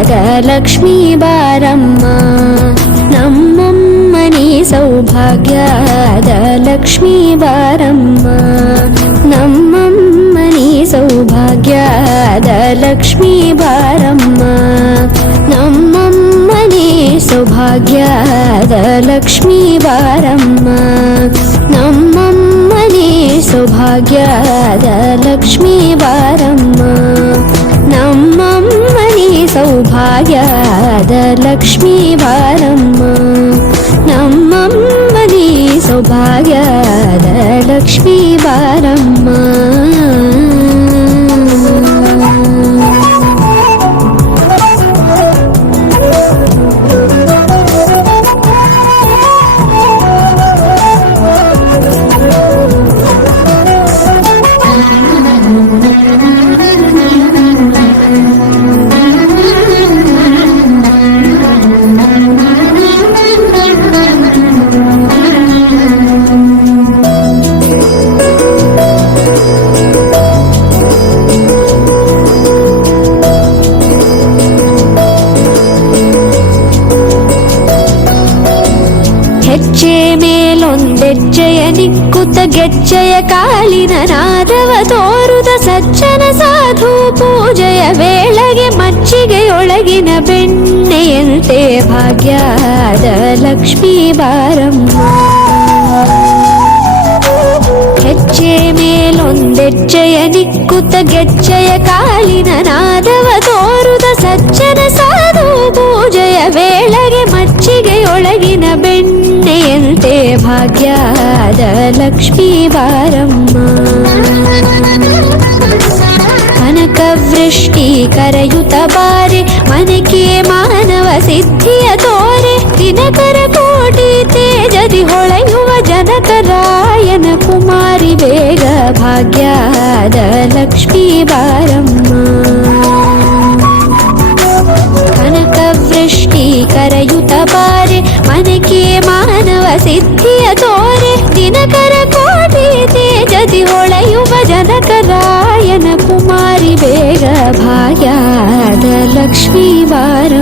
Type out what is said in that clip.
ಲಕ್ಷ್ಮೀ ಬಾರಮ್ಮ ನಮ್ಮಮ್ಮನಿ ಸೌಭಾಗ್ಯದ ಲಕ್ಷ್ಮೀ ಬಾರಮ್ಮ ನಮ್ಮಮ್ಮನಿ ಸೌಭಾಗ್ಯದ ಲಕ್ಷ್ಮೀ ಬಾರಮ್ಮ ನಮ್ಮಮ್ಮನಿ ಸೌಭಾಗ್ಯದ ಲಕ್ಷ್ಮೀ ಬಾರಮ್ಮ ನಮ್ಮಮ್ಮನಿ ಸೌಭಾಗ್ಯದ ಲಕ್ಷ್ಮೀ ಬಾರಮ್ಮ ನಮ್ಮಮ್ಮನಿ ಸೌಭಾಗ್ಯದ ಲಕ್ಷ್ಮೀ ಬಾರಮ್ಮ ನಮ್ಮಮ್ಮನಿ ಸೌಭಾಗ್ಯದ ಲಕ್ಷ್ಮೀ ಬಾರಮ್ಮ ಹೆಜ್ಜೆ ಮೇಲೊಂದೆಜ್ಜೆಯ ನಿಕ್ಕುತ್ತ ಗೆಜ್ಜೆಯ ಕಾಲಿನ ನಾದವ ತೋರುದ ಸಜ್ಜನ ಸಾಧು ಪೂಜೆಯ ವೇಳೆಗೆ ಮಜ್ಜಿಗೆಯೊಳಗಿನ ಬೆಣ್ಣೆಯಂತೆ ಭಾಗ್ಯದ ಲಕ್ಷ್ಮೀ ಬಾರಮ್ಮ ಹೆಜ್ಜೆ ಮೇಲೊಂದೆಜ್ಜೆಯ ನಿಕ್ಕುತ್ತ ಗೆಜ್ಜೆಯ ಕಾಲಿನ ನಾದವ ತೋರುದ ಸಜ್ಜನ ಸಾಧು ಪೂಜೆಯ ವೇಳೆಗೆ ಮಜ್ಜಿಗೆಯೊಳಗಿನ ಬೆಣ್ಣೆಯಂತೆ ಭಾಗ್ಯದ ಲಕ್ಷ್ಮೀ ಬಾರಮ್ಮ ಕನಕವೃಷ್ಟಿ ಕರೆಯುತ್ತ ಬಾರೆ ಮನಕೆ ಮಾನವ ಸಿದ್ಧಿಯ ತೋರೆ ದಿನಕರ ಕೋಟಿ ತೇಜದಿ ಹೊಳೆಯುವ ಜನಕರಾಯನ ಕುಮಾರಿ ಬೇಗ ಭಾಗ್ಯದ ಲಕ್ಷ್ಮೀ ಬಾರಮ್ಮ ಕನಕವೃಷ್ಟಿ ಕರೆಯುತ್ತ ಬಾರೆ ಮನಕೆ ಮಾನವ ಸಿದ್ಧಿಯ ತೋರೆ ದಿನಕರ ಕೋಟಿ ತೇಜದಿ ಹೊಳೆಯುವ ಜನಕರಾಯನ ಕುಮಾರಿ ಬೇಗ ಭಾಗ್ಯದ ಲಕ್ಷ್ಮೀ ಬಾರಮ್ಮ